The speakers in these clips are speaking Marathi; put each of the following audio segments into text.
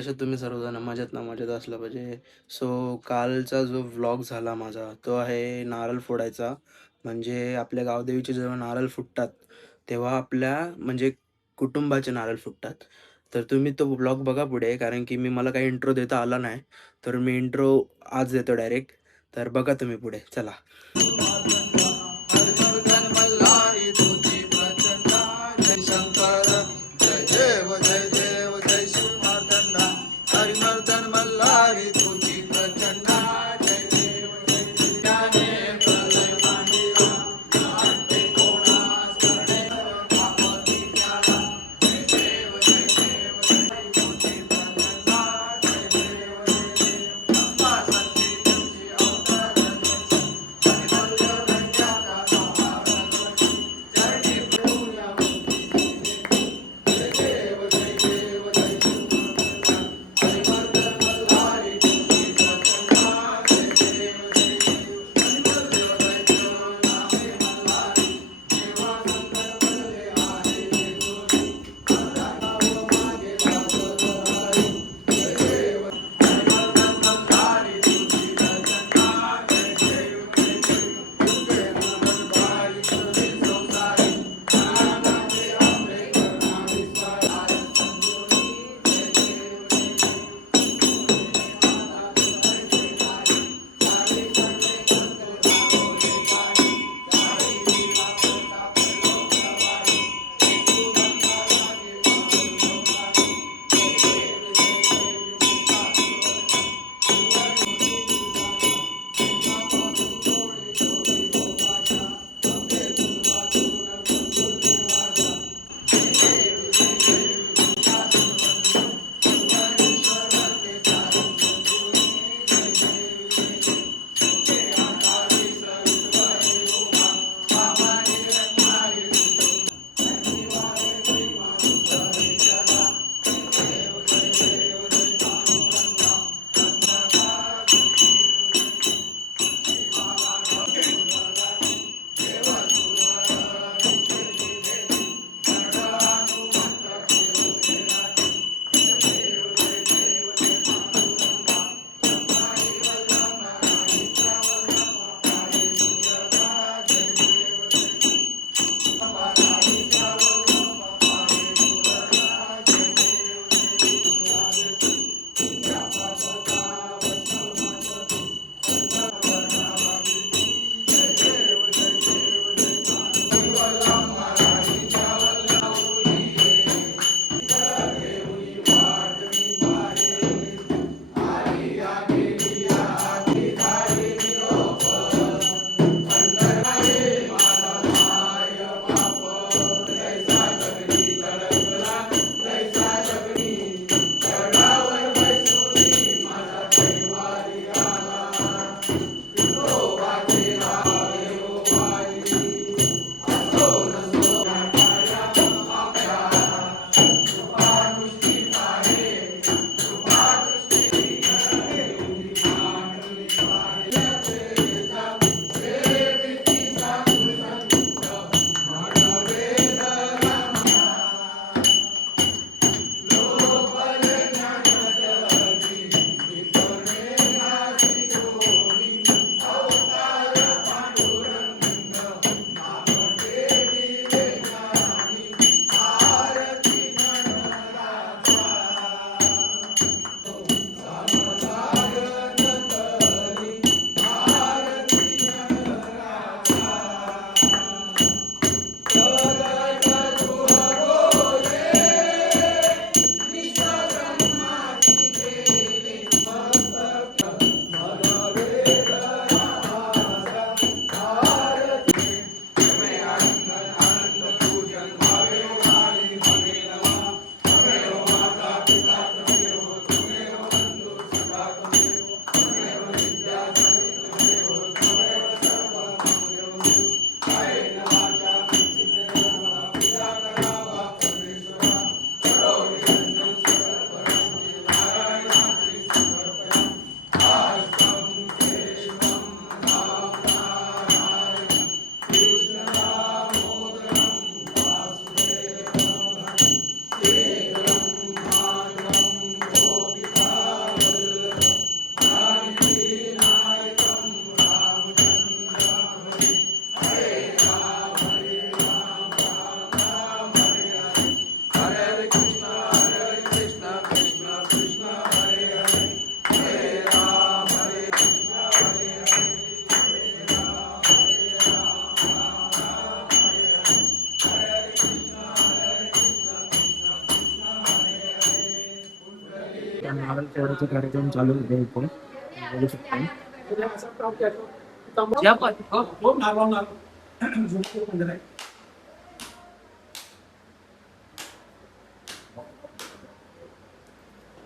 तसे तुम्ही सर्वजण मजेत ना मजेत असलं पाहिजे. सो कालचा जो व्लॉग झाला माझा, तो आहे नारळ फोडायचा. म्हणजे आपल्या गावदेवीचे जेव्हा नारळ फुटतात, तेव्हा आपल्या म्हणजे कुटुंबाचे नारळ फुटतात. तर तुम्ही तो व्लॉग बघा पुढे, कारण की मला काही इंट्रो देता आला नाही. तर मी इंट्रो आज देतो डायरेक्ट. तर बघा तुम्ही पुढे. चला. हरिवर्धन मल्हारी तुझी प्रचंड जय शंकर जय देव जय देव जय शिव मार्तंडा हरिवर्धन मल्हारी तुझी प्रचंड जय देव जय देव त्याने प्रलय मांडिला नाट्य कोणास करणे आपत्ती त्याला जय देव जय देव जय तुझी प्रचंड जय देव जय देव अंबा सती तुझी अवतार नारळ फोडायचे कार्यक्रम चालू होते इथे बघू शकता. या पण हो नारळ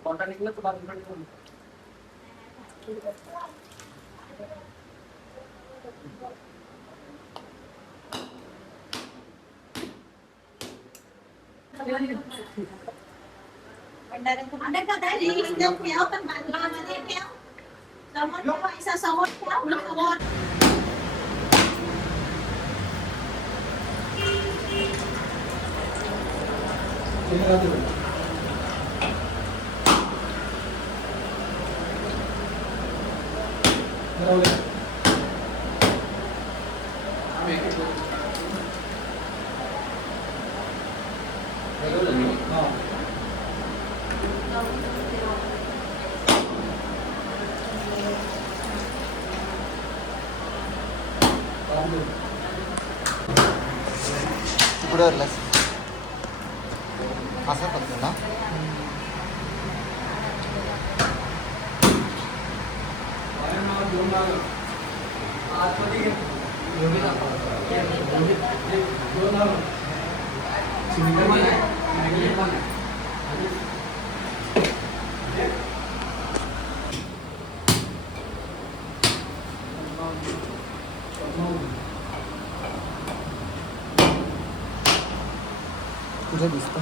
कोणता निघला तुम्हाला समोर तिकडं असं करतो ना. तुझं दिसतं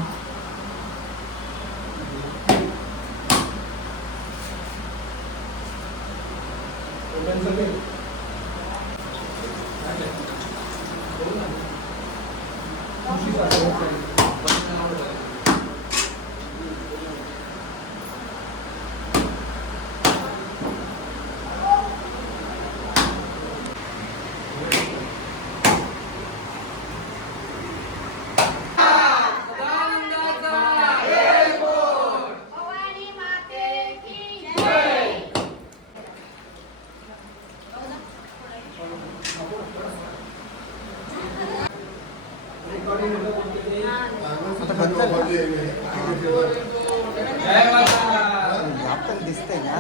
आपण दिसतंय ना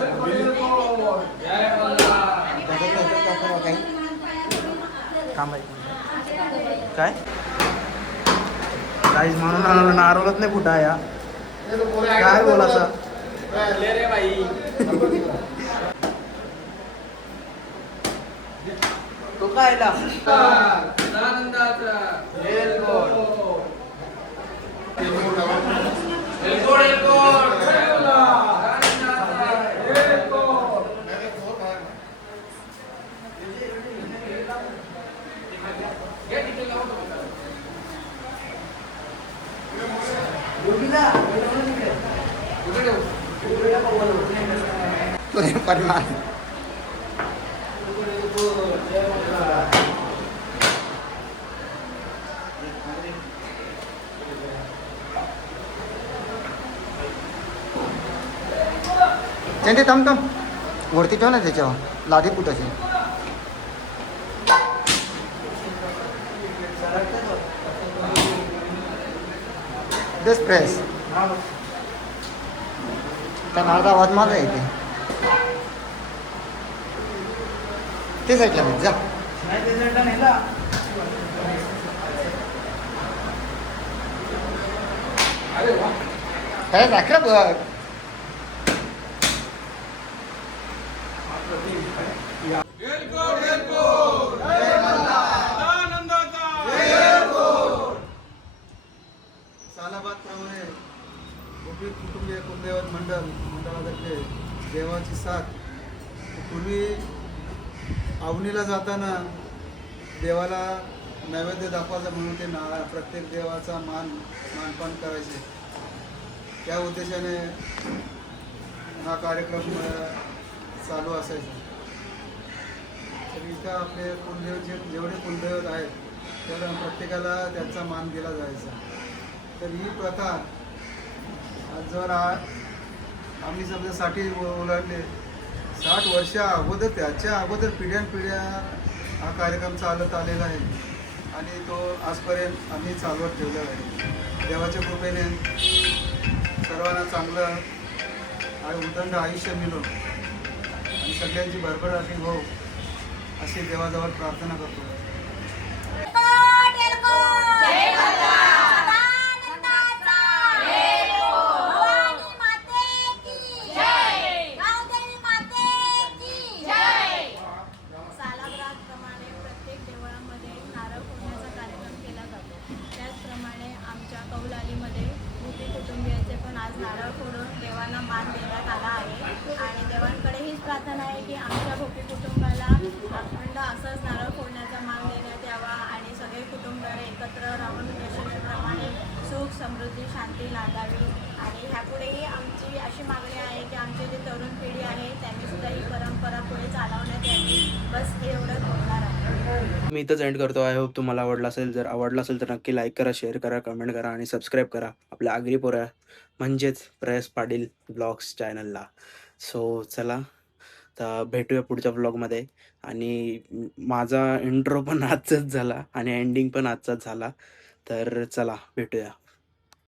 काही काम आहे काय काहीच म्हणून नारळच नाही कुठं या काय बोलायचं तो काय ते थांब वरती ठेव ना त्याच्यावर लादी कुठाची दिस प्रेस त्या नाळाचा आवाज माझा येते ते साईडला जा काय दाखला बघ कुटुंबीय कुलदैवत मंडळातर्फे देवाची साथ. पूर्वी अवनीला जाताना देवाला नैवेद्य दाखवायचा म्हणून ते प्रत्येक देवाचा मानपान करायचे. त्या उद्देशाने हा कार्यक्रम चालू असायचा. तर इथं आपले कुलदैवत जेवढे कुलदैवत आहेत तर प्रत्येकाला त्यांचा मान दिला जायचा. तर ही प्रथा जर आम्ही समजा 60 ओलांडले 60 वर्षा अगोदर त्याच्या अगोदर पिढ्यानपिढ्या हा कार्यक्रम चालत आलेला आहे आणि तो आजपर्यंत आम्ही चालवत ठेवलेला आहे. देवाच्या कृपेने सर्वांना चांगलं उदंड आयुष्य मिळो आणि सगळ्यांची भरभराटी हो अशी देवाजवळ प्रार्थना करतो. सालाबादप्रमाणे प्रत्येक देवळामध्ये नारळ फोडण्याचा कार्यक्रम केला जातो. त्याचप्रमाणे आमच्या कौलालीमध्ये भूती कुटुंबियाचे पण आज नारळ फोडून देवांना मान देण्यात आला आहे आणि देवांकडे हीच प्रार्थना आहे की आमच्या भोपी कुटुंबाला अखंड असंच नारळ फोडण्याचा मान देण्यात यावा आणि सगळे कुटुंब एकत्र राहून यशस्वीप्रमाणे सुख समृद्धी शांती लागावी. आणि ह्यापुढेही आमची अशी मागणी आहे की आमची जी तरुण पिढी आहे त्यांनी सुद्धा ही परंपरा पुढे चालवण्यात यावी. बस हे एवढंच बोलणार आहे. मी इथंच एंड करतो. आय होप तुम्हाला आवडला असेल. जर आवडला असेल तर नक्की लाईक करा, शेअर करा, कमेंट करा आणि सबस्क्राईब करा आपल्या आगरी पोऱ्या म्हणजेच प्रयास पाटील ब्लॉग्स चॅनलला. सो चला तर भेटूया पुढच्या व्लॉगमध्ये. आणि माझा इंट्रो पण आजचाच झाला आणि एंडिंग पण आजचाच झाला. तर चला भेटूया.